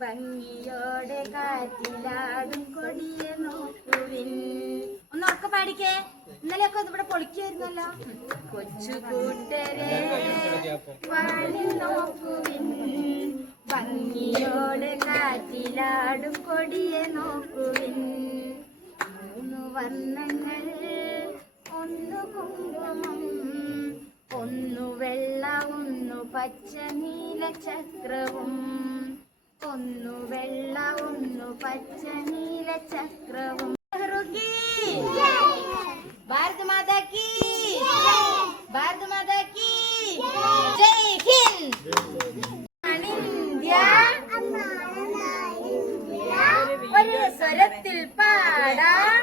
ഭംഗിയോടെ കാറ്റിലാടും കൊടിയെ നോക്കുവിൻ. ഒന്നൊക്കെ പാടിക്കേ. ഇന്നലെയൊക്കെ ഇവിടെ പൊളിക്കുമായിരുന്നല്ലോ. കൊച്ചു കൂട്ടരെ വാനിൽ നോക്കുവിൻ, ഭംഗിയോടെ കാറ്റിലാടും കൊടിയെ നോക്കുവിൻ. 3 വർണ്ണങ്ങൾ, 1 കുങ്കുമം, 1 വെള്ള, 1 പച്ച നീല ചക്രവും. 1 വെള്ള, 1 പച്ച നീല ചക്രവും. ഭാരത് മാതാ കീ, ഭാരത് മാതാ കീ ജയ് ഹിന്ദ്. ഇന്ത്യ ഒരു സ്വരത്തിൽ പാടാം.